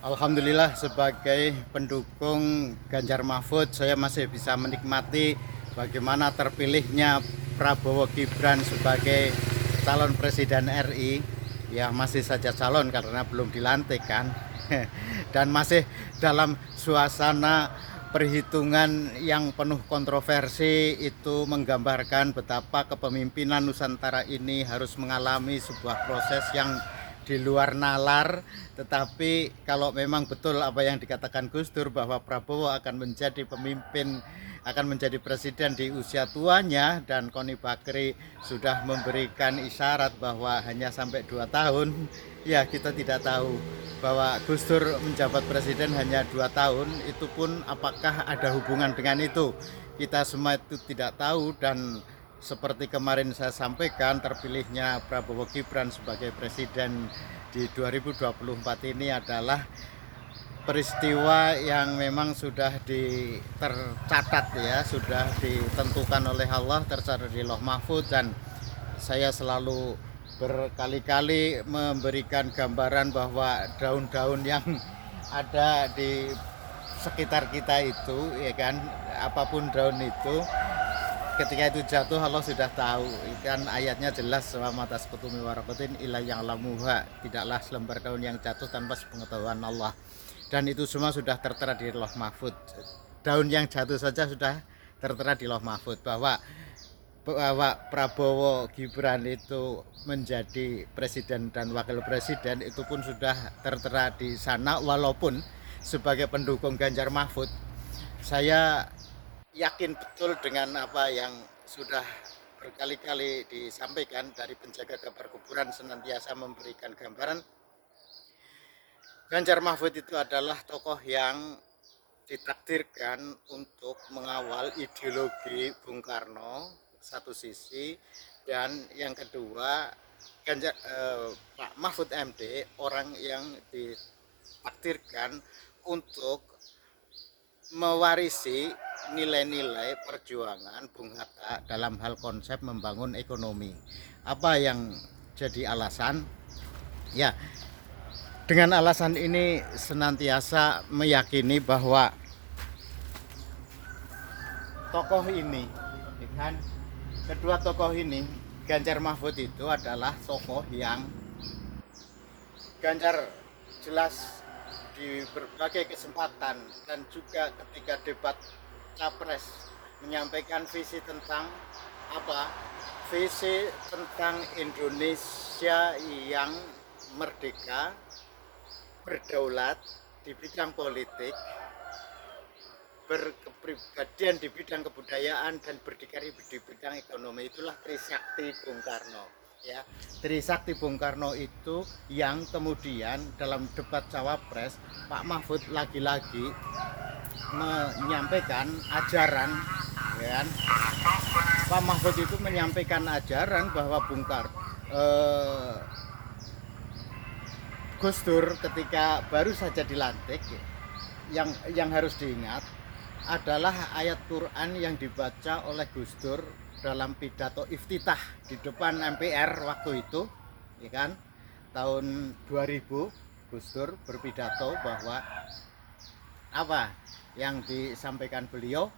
Alhamdulillah sebagai pendukung Ganjar Mahfud saya masih bisa menikmati bagaimana terpilihnya Prabowo Gibran sebagai calon presiden RI. Ya masih saja calon karena belum dilantik kan. Dan masih dalam suasana perhitungan yang penuh kontroversi. Itu menggambarkan betapa kepemimpinan Nusantara ini harus mengalami sebuah proses yang di luar nalar. Tetapi kalau memang betul apa yang dikatakan Gus Dur bahwa Prabowo akan menjadi pemimpin, akan menjadi presiden di usia tuanya, dan Koni Bakri sudah memberikan isyarat bahwa hanya sampai 2 tahun, ya kita tidak tahu bahwa Gus Dur menjabat presiden hanya 2 tahun, itu pun apakah ada hubungan dengan itu, kita semua itu tidak tahu. Dan seperti kemarin saya sampaikan, terpilihnya Prabowo Gibran sebagai presiden di 2024 ini adalah peristiwa yang memang sudah tercatat, ya, sudah ditentukan oleh Allah, tercatat di Lauh Mahfuz. Dan saya selalu berkali-kali memberikan gambaran bahwa daun-daun yang ada di sekitar kita itu, ya kan, apapun daun itu, ketika itu jatuh Allah sudah tahu. Kan ayatnya jelas, wa tasqutu waraqatin illa ya'lamuha, tidaklah selembar daun yang jatuh tanpa sepengetahuan Allah. Dan itu semua sudah tertera di Lauh Mahfuz. Daun yang jatuh saja sudah tertera di Lauh Mahfuz bahwa Prabowo Gibran itu menjadi presiden dan wakil presiden itu pun sudah tertera di sana. Walaupun sebagai pendukung Ganjar Mahfud, saya yakin betul dengan apa yang sudah berkali-kali disampaikan dari penjaga kabar kuburan, senantiasa memberikan gambaran Ganjar Mahfud itu adalah tokoh yang ditakdirkan untuk mengawal ideologi Bung Karno satu sisi, dan yang kedua Pak Mahfud MD orang yang ditakdirkan untuk mewarisi nilai-nilai perjuangan Bung Hatta dalam hal konsep membangun ekonomi. Apa yang jadi alasan? Ya, dengan alasan ini senantiasa meyakini bahwa tokoh ini, kan, kedua tokoh ini, Ganjar Mahfud itu adalah tokoh yang Ganjar jelas di berbagai kesempatan dan juga ketika debat capres menyampaikan visi tentang apa? Visi tentang Indonesia yang merdeka, berdaulat di bidang politik, berkepribadian di bidang kebudayaan, dan berdikari di bidang ekonomi. Itulah Trisakti Bung Karno, ya. Trisakti Bung Karno itu yang kemudian dalam debat cawapres Pak Mahfud lagi-lagi menyampaikan ajaran, ya kan? Pak Mahfud itu menyampaikan ajaran bahwa Gus Dur ketika baru saja dilantik, yang harus diingat adalah ayat Quran yang dibaca oleh Gus Dur dalam pidato iftitah di depan MPR waktu itu, ya kan, tahun 2000. Gus Dur berpidato bahwa apa yang disampaikan beliau,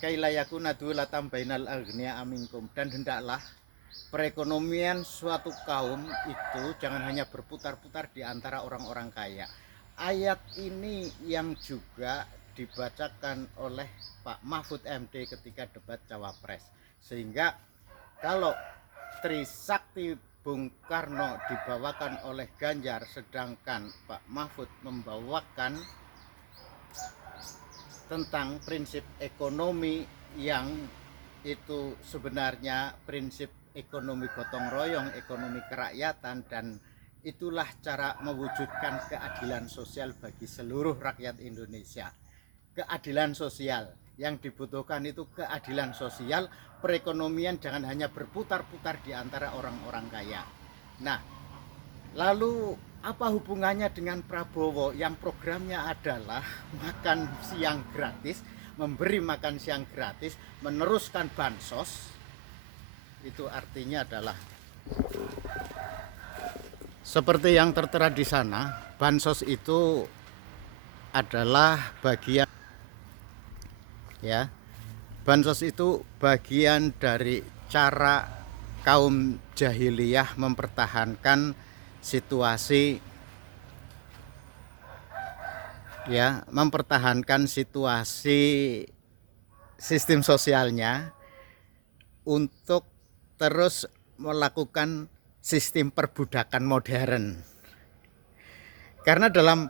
kailayakuna dulatan bainal aghnia aminkum, dan hendaklah perekonomian suatu kaum itu jangan hanya berputar-putar di antara orang-orang kaya. Ayat ini yang juga dibacakan oleh Pak Mahfud MD ketika debat cawapres, sehingga kalau Trisakti Bung Karno dibawakan oleh Ganjar, sedangkan Pak Mahfud membawakan tentang prinsip ekonomi yang itu sebenarnya prinsip ekonomi gotong royong, ekonomi kerakyatan, dan itulah cara mewujudkan keadilan sosial bagi seluruh rakyat Indonesia. Keadilan sosial yang dibutuhkan itu keadilan sosial, perekonomian jangan hanya berputar-putar di antara orang-orang kaya. Nah, lalu apa hubungannya dengan Prabowo yang programnya adalah makan siang gratis, memberi makan siang gratis, meneruskan bansos? Itu artinya adalah Seperti yang tertera di sana, bansos itu adalah bagian, ya. Bansos itu bagian dari cara kaum jahiliyah mempertahankan situasi, ya, mempertahankan situasi sistem sosialnya untuk terus melakukan sistem perbudakan modern. Karena dalam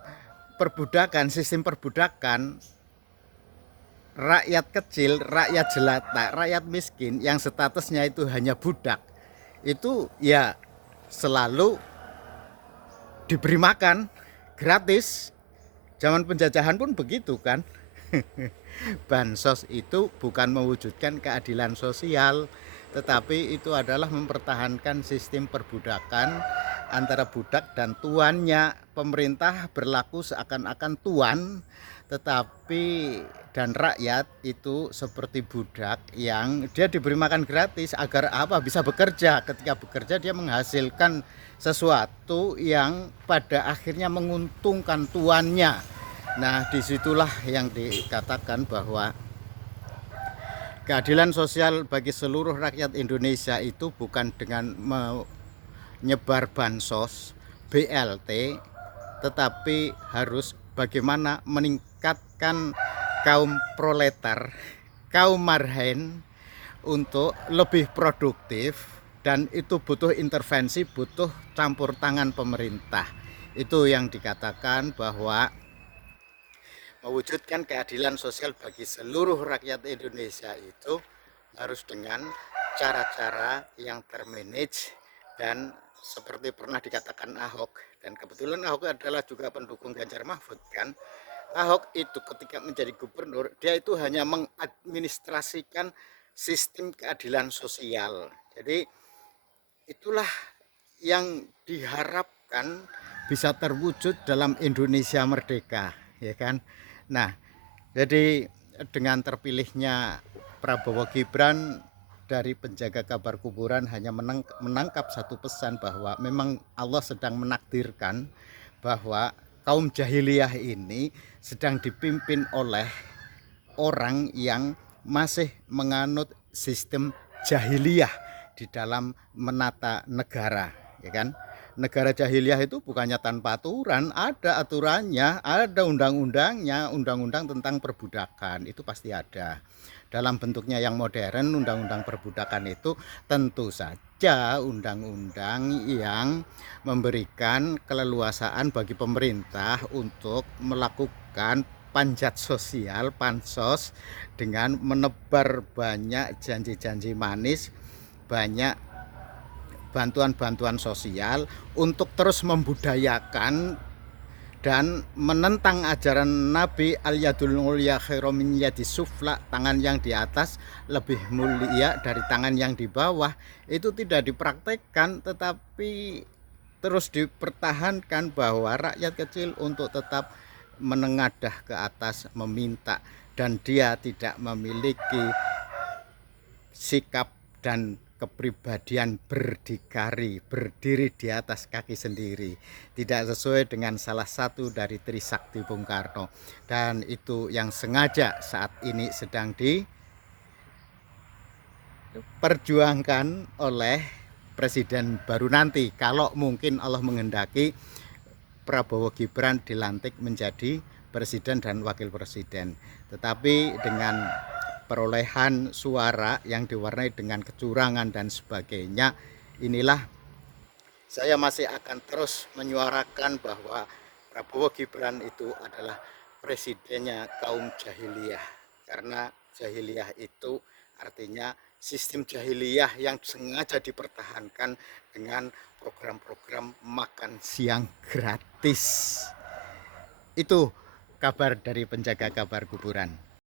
sistem perbudakan, rakyat kecil, rakyat jelata, rakyat miskin yang statusnya itu hanya budak, itu ya selalu diberi makan gratis. Zaman penjajahan pun begitu kan. Bansos itu bukan mewujudkan keadilan sosial, tetapi itu adalah mempertahankan sistem perbudakan antara budak dan tuannya. Pemerintah berlaku seakan-akan tuan, tetapi dan rakyat itu seperti budak yang dia diberi makan gratis agar apa? Bisa bekerja. Ketika bekerja dia menghasilkan sesuatu yang pada akhirnya menguntungkan tuannya. Nah, disitulah yang dikatakan bahwa keadilan sosial bagi seluruh rakyat Indonesia itu bukan dengan menyebar bansos, BLT, tetapi harus bagaimana meningkatkan kaum proletar, kaum marhaen untuk lebih produktif, dan itu butuh intervensi, butuh campur tangan pemerintah. Itu yang dikatakan bahwa mewujudkan keadilan sosial bagi seluruh rakyat Indonesia itu harus dengan cara-cara yang termanage dan seperti pernah dikatakan Ahok, dan kebetulan Ahok adalah juga pendukung Ganjar Mahfud kan. Ahok itu ketika menjadi gubernur, dia itu hanya mengadministrasikan sistem keadilan sosial. Jadi itulah yang diharapkan bisa terwujud dalam Indonesia merdeka, ya kan. Nah, jadi dengan terpilihnya Prabowo Gibran dari penjaga kabar kuburan hanya menangkap satu pesan bahwa memang Allah sedang menakdirkan bahwa kaum jahiliyah ini sedang dipimpin oleh orang yang masih menganut sistem jahiliyah di dalam menata negara, ya kan. Negara jahiliyah itu bukannya tanpa aturan, ada aturannya, ada undang-undangnya. Undang-undang tentang perbudakan itu pasti ada. Dalam bentuknya yang modern, undang-undang perbudakan itu tentu saja undang-undang yang memberikan keleluasaan bagi pemerintah untuk melakukan panjat sosial, pansos, dengan menebar banyak janji-janji manis, banyak bantuan-bantuan sosial untuk terus membudayakan dan menentang ajaran Nabi, al-yadul ulya khairum min yadis sufla, tangan yang di atas lebih mulia dari tangan yang di bawah. Itu tidak dipraktekkan, tetapi terus dipertahankan bahwa rakyat kecil untuk tetap menengadah ke atas meminta, dan dia tidak memiliki sikap dan kepribadian berdikari, berdiri di atas kaki sendiri, tidak sesuai dengan salah satu dari Trisakti Bung Karno. Dan itu yang sengaja saat ini sedang diperjuangkan oleh presiden baru nanti, kalau mungkin Allah menghendaki Prabowo Gibran dilantik menjadi presiden dan wakil presiden. Tetapi dengan perolehan suara yang diwarnai dengan kecurangan dan sebagainya, inilah saya masih akan terus menyuarakan bahwa Prabowo Gibran itu adalah presidennya kaum jahiliyah. Karena jahiliyah itu artinya sistem jahiliyah yang sengaja dipertahankan dengan program-program makan siang gratis. Itu kabar dari penjaga kabar kuburan.